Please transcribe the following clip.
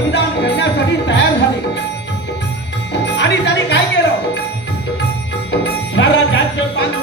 बलिदान करण्यासाठी तयार झाले. आणि त्यांनी काय केलं? स्वराज्याचे पाच